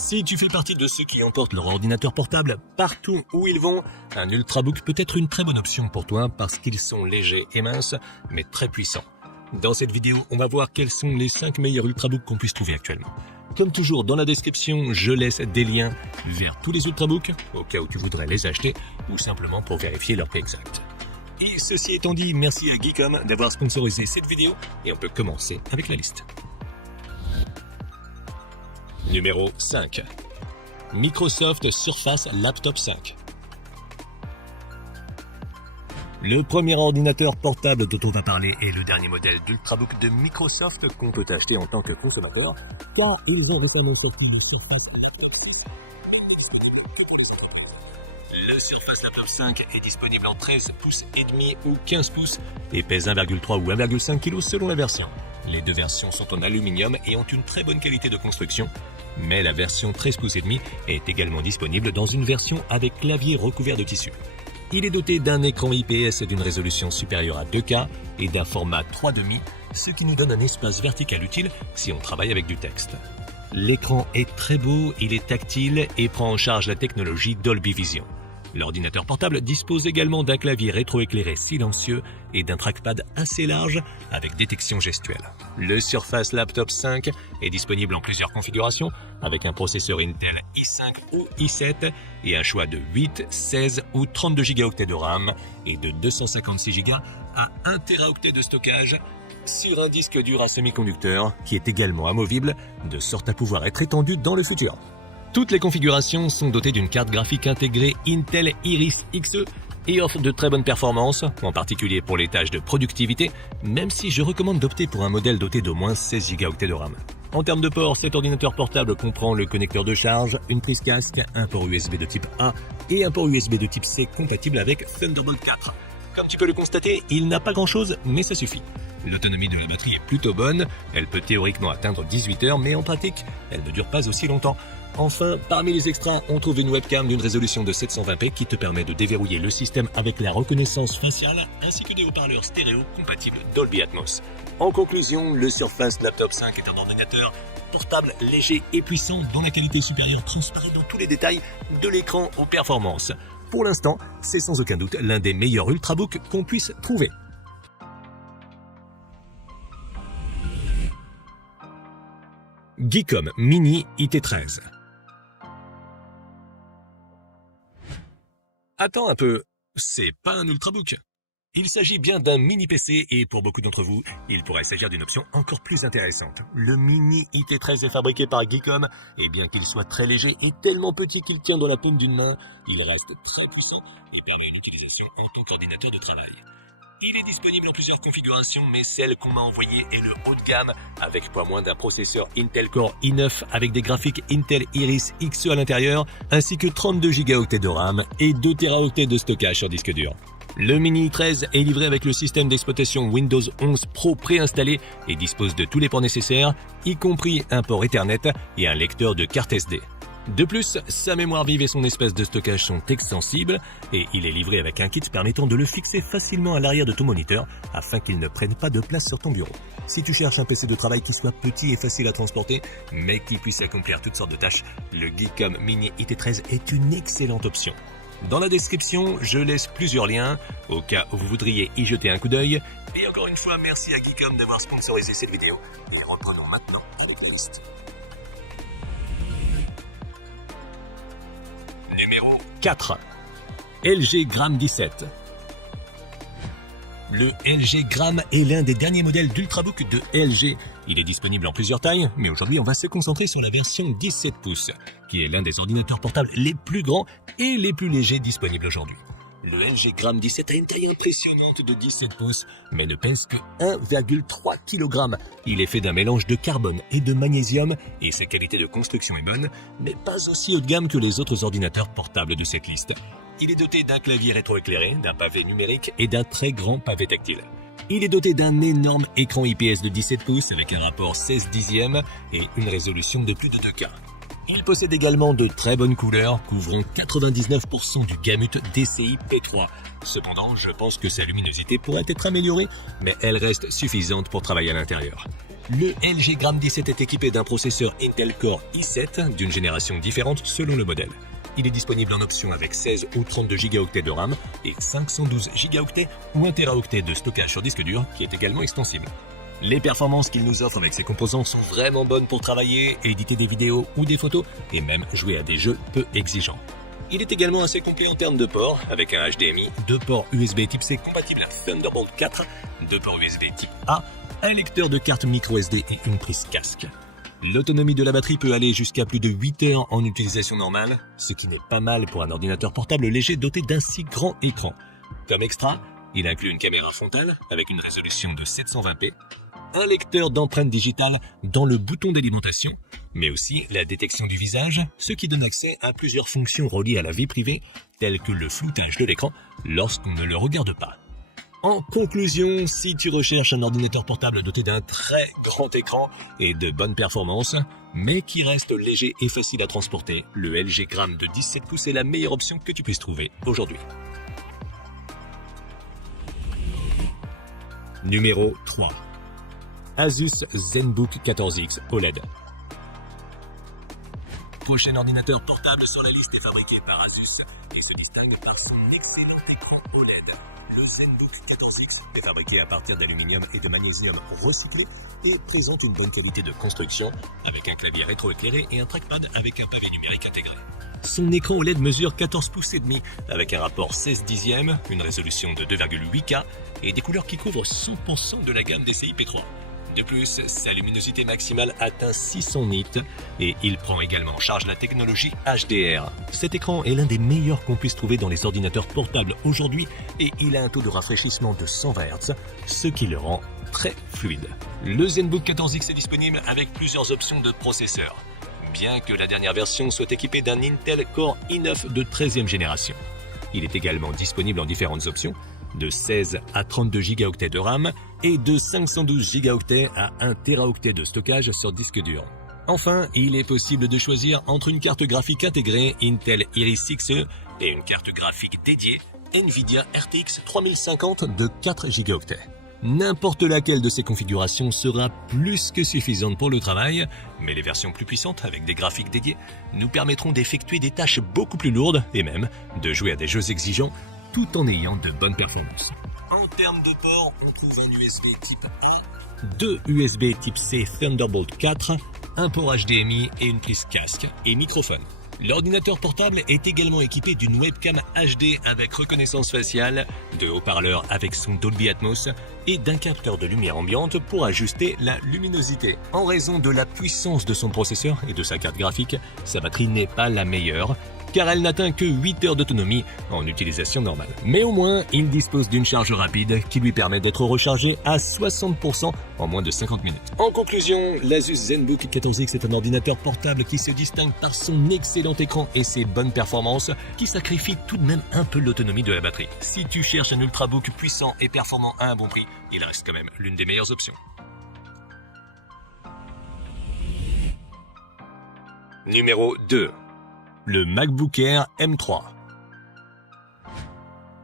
Si tu fais partie de ceux qui emportent leur ordinateur portable partout où ils vont, un Ultrabook peut être une très bonne option pour toi parce qu'ils sont légers et minces, mais très puissants. Dans cette vidéo, on va voir quels sont les 5 meilleurs Ultrabooks qu'on puisse trouver actuellement. Comme toujours, dans la description, je laisse des liens vers tous les Ultrabooks, au cas où tu voudrais les acheter, ou simplement pour vérifier leur prix exact. Et ceci étant dit, merci à Geekom d'avoir sponsorisé cette vidéo, et on peut commencer avec la liste. Numéro 5. Microsoft Surface Laptop 5. Le premier ordinateur portable dont on va parler est le dernier modèle d'Ultrabook de Microsoft qu'on peut acheter en tant que consommateur, car ils ont récemment sorti le Surface Laptop 6. Le Surface Laptop 5 est disponible en 13 pouces et demi ou 15 pouces et pèse 1,3 ou 1,5 kg selon la version. Les deux versions sont en aluminium et ont une très bonne qualité de construction, mais la version 13 pouces et demi est également disponible dans une version avec clavier recouvert de tissu. Il est doté d'un écran IPS d'une résolution supérieure à 2K et d'un format 3,5, ce qui nous donne un espace vertical utile si on travaille avec du texte. L'écran est très beau, il est tactile et prend en charge la technologie Dolby Vision. L'ordinateur portable dispose également d'un clavier rétroéclairé silencieux et d'un trackpad assez large avec détection gestuelle. Le Surface Laptop 5 est disponible en plusieurs configurations avec un processeur Intel i5 ou i7 et un choix de 8, 16 ou 32 Go de RAM et de 256 Go à 1 Teraoctet de stockage sur un disque dur à semi-conducteur qui est également amovible de sorte à pouvoir être étendu dans le futur. Toutes les configurations sont dotées d'une carte graphique intégrée Intel Iris Xe et offrent de très bonnes performances, en particulier pour les tâches de productivité, même si je recommande d'opter pour un modèle doté d'au moins 16 Go de RAM. En termes de port, cet ordinateur portable comprend le connecteur de charge, une prise casque, un port USB de type A et un port USB de type C compatible avec Thunderbolt 4. Comme tu peux le constater, il n'a pas grand-chose, mais ça suffit. L'autonomie de la batterie est plutôt bonne, elle peut théoriquement atteindre 18 heures, mais en pratique, elle ne dure pas aussi longtemps. Enfin, parmi les extras, on trouve une webcam d'une résolution de 720p qui te permet de déverrouiller le système avec la reconnaissance faciale, ainsi que des haut-parleurs stéréo compatibles Dolby Atmos. En conclusion, le Surface Laptop 5 est un ordinateur portable, léger et puissant dont la qualité supérieure transparaît dans tous les détails, de l'écran aux performances. Pour l'instant, c'est sans aucun doute l'un des meilleurs Ultrabooks qu'on puisse trouver. Geekom Mini IT13. Attends un peu, c'est pas un Ultrabook. Il s'agit bien d'un mini PC et pour beaucoup d'entre vous, il pourrait s'agir d'une option encore plus intéressante. Le Mini IT13 est fabriqué par Geekom et bien qu'il soit très léger et tellement petit qu'il tient dans la paume d'une main, il reste très puissant et permet une utilisation en tant qu'ordinateur de travail. Il est disponible en plusieurs configurations, mais celle qu'on m'a envoyée est le haut de gamme, avec pas moins d'un processeur Intel Core i9 avec des graphiques Intel Iris Xe à l'intérieur, ainsi que 32 Go de RAM et 2 Teraoctets de stockage sur disque dur. Le Mini i13 est livré avec le système d'exploitation Windows 11 Pro préinstallé et dispose de tous les ports nécessaires, y compris un port Ethernet et un lecteur de carte SD. De plus, sa mémoire vive et son espace de stockage sont extensibles et il est livré avec un kit permettant de le fixer facilement à l'arrière de ton moniteur afin qu'il ne prenne pas de place sur ton bureau. Si tu cherches un PC de travail qui soit petit et facile à transporter, mais qui puisse accomplir toutes sortes de tâches, le Geekom Mini IT13 est une excellente option. Dans la description, je laisse plusieurs liens au cas où vous voudriez y jeter un coup d'œil. Et encore une fois, merci à Geekom d'avoir sponsorisé cette vidéo. Et reprenons maintenant avec la liste. Numéro 4. LG Gram 17. Le LG Gram est l'un des derniers modèles d'Ultrabook de LG. Il est disponible en plusieurs tailles, mais aujourd'hui on va se concentrer sur la version 17 pouces, qui est l'un des ordinateurs portables les plus grands et les plus légers disponibles aujourd'hui. Le LG Gram 17 a une taille impressionnante de 17 pouces, mais ne pèse que 1,3 kg. Il est fait d'un mélange de carbone et de magnésium, et sa qualité de construction est bonne, mais pas aussi haut de gamme que les autres ordinateurs portables de cette liste. Il est doté d'un clavier rétroéclairé, d'un pavé numérique et d'un très grand pavé tactile. Il est doté d'un énorme écran IPS de 17 pouces avec un rapport 16:10 et une résolution de plus de 2K. Il possède également de très bonnes couleurs, couvrant 99% du gamut DCI P3. Cependant, je pense que sa luminosité pourrait être améliorée, mais elle reste suffisante pour travailler à l'intérieur. Le LG Gram 17 est équipé d'un processeur Intel Core i7 d'une génération différente selon le modèle. Il est disponible en option avec 16 ou 32 Go de RAM et 512 Go ou 1 Teraoctet de stockage sur disque dur qui est également extensible. Les performances qu'il nous offre avec ses composants sont vraiment bonnes pour travailler, éditer des vidéos ou des photos et même jouer à des jeux peu exigeants. Il est également assez complet en termes de ports, avec un HDMI, 2 ports USB type C compatibles à Thunderbolt 4, 2 ports USB type A, un lecteur de carte microSD et une prise casque. L'autonomie de la batterie peut aller jusqu'à plus de 8 heures en utilisation normale, ce qui n'est pas mal pour un ordinateur portable léger doté d'un si grand écran. Comme extra, il inclut une caméra frontale avec une résolution de 720p, un lecteur d'empreintes digitales dans le bouton d'alimentation, mais aussi la détection du visage, ce qui donne accès à plusieurs fonctions reliées à la vie privée, telles que le floutage de l'écran lorsqu'on ne le regarde pas. En conclusion, si tu recherches un ordinateur portable doté d'un très grand écran et de bonnes performances, mais qui reste léger et facile à transporter, le LG Gram de 17 pouces est la meilleure option que tu puisses trouver aujourd'hui. Numéro 3. Asus ZenBook 14X OLED. Prochain ordinateur portable sur la liste est fabriqué par Asus et se distingue par son excellent écran OLED. Le ZenBook 14X est fabriqué à partir d'aluminium et de magnésium recyclé et présente une bonne qualité de construction avec un clavier rétroéclairé et un trackpad avec un pavé numérique intégré. Son écran OLED mesure 14 pouces et demi avec un rapport 16/10, une résolution de 2,8K et des couleurs qui couvrent 100% de la gamme DCI P3. De plus, sa luminosité maximale atteint 600 nits et il prend également en charge la technologie HDR. Cet écran est l'un des meilleurs qu'on puisse trouver dans les ordinateurs portables aujourd'hui et il a un taux de rafraîchissement de 120 Hz, ce qui le rend très fluide. Le ZenBook 14X est disponible avec plusieurs options de processeur, bien que la dernière version soit équipée d'un Intel Core i9 de 13e génération. Il est également disponible en différentes options, de 16 à 32 Go de RAM et de 512 Go à 1 Teraoctet de stockage sur disque dur. Enfin, il est possible de choisir entre une carte graphique intégrée Intel Iris Xe et une carte graphique dédiée Nvidia RTX 3050 de 4 Go. N'importe laquelle de ces configurations sera plus que suffisante pour le travail, mais les versions plus puissantes avec des graphiques dédiés nous permettront d'effectuer des tâches beaucoup plus lourdes et même de jouer à des jeux exigeants tout en ayant de bonnes performances. En termes de ports, on trouve un USB type A, 2 USB type C Thunderbolt 4, un port HDMI et une prise casque et microphone. L'ordinateur portable est également équipé d'une webcam HD avec reconnaissance faciale, de haut-parleurs avec son Dolby Atmos et d'un capteur de lumière ambiante pour ajuster la luminosité. En raison de la puissance de son processeur et de sa carte graphique, sa batterie n'est pas la meilleure, car elle n'atteint que 8 heures d'autonomie en utilisation normale. Mais au moins, il dispose d'une charge rapide qui lui permet d'être rechargé à 60% en moins de 50 minutes. En conclusion, l'Asus ZenBook 14X est un ordinateur portable qui se distingue par son excellent écran et ses bonnes performances, qui sacrifient tout de même un peu l'autonomie de la batterie. Si tu cherches un ultrabook puissant et performant à un bon prix, il reste quand même l'une des meilleures options. Numéro 2. Le MacBook Air M3.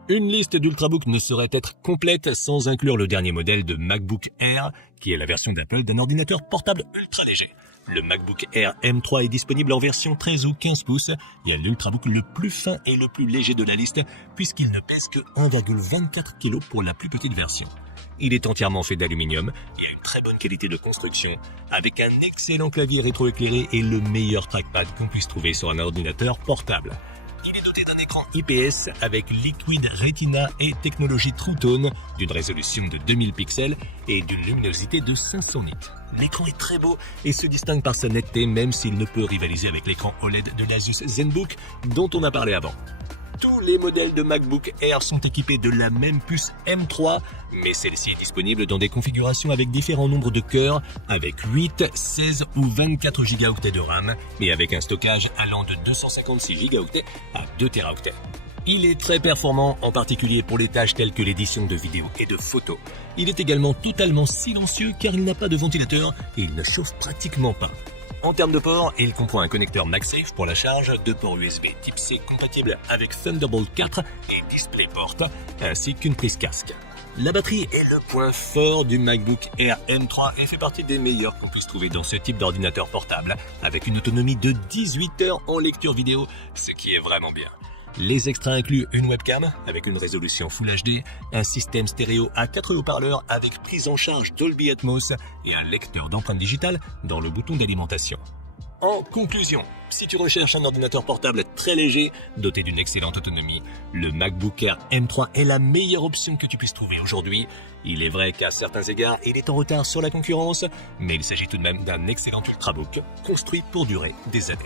Une liste d'ultrabooks ne saurait être complète sans inclure le dernier modèle de MacBook Air, qui est la version d'Apple d'un ordinateur portable ultra léger. Le MacBook Air M3 est disponible en version 13 ou 15 pouces et est l'ultrabook le plus fin et le plus léger de la liste, puisqu'il ne pèse que 1,24 kg pour la plus petite version. Il est entièrement fait d'aluminium et a une très bonne qualité de construction, avec un excellent clavier rétroéclairé et le meilleur trackpad qu'on puisse trouver sur un ordinateur portable. Il est doté d'un écran IPS avec Liquid Retina et technologie True Tone, d'une résolution de 2000 pixels et d'une luminosité de 500 nits. L'écran est très beau et se distingue par sa netteté, même s'il ne peut rivaliser avec l'écran OLED de l'Asus ZenBook dont on a parlé avant. Tous les modèles de MacBook Air sont équipés de la même puce M3, mais celle-ci est disponible dans des configurations avec différents nombres de cœurs, avec 8, 16 ou 24 Go de RAM, et avec un stockage allant de 256 Go à 2 Teraoctets. Il est très performant, en particulier pour les tâches telles que l'édition de vidéos et de photos. Il est également totalement silencieux car il n'a pas de ventilateur et il ne chauffe pratiquement pas. En termes de port, il comprend un connecteur MagSafe pour la charge, 2 ports USB Type C compatibles avec Thunderbolt 4 et DisplayPort, ainsi qu'une prise casque. La batterie est le point fort du MacBook Air M3 et fait partie des meilleurs qu'on puisse trouver dans ce type d'ordinateur portable, avec une autonomie de 18 heures en lecture vidéo, ce qui est vraiment bien. Les extras incluent une webcam avec une résolution Full HD, un système stéréo à 4 haut-parleurs avec prise en charge Dolby Atmos et un lecteur d'empreintes digitales dans le bouton d'alimentation. En conclusion, si tu recherches un ordinateur portable très léger, doté d'une excellente autonomie, le MacBook Air M3 est la meilleure option que tu puisses trouver aujourd'hui. Il est vrai qu'à certains égards, il est en retard sur la concurrence, mais il s'agit tout de même d'un excellent ultrabook construit pour durer des années.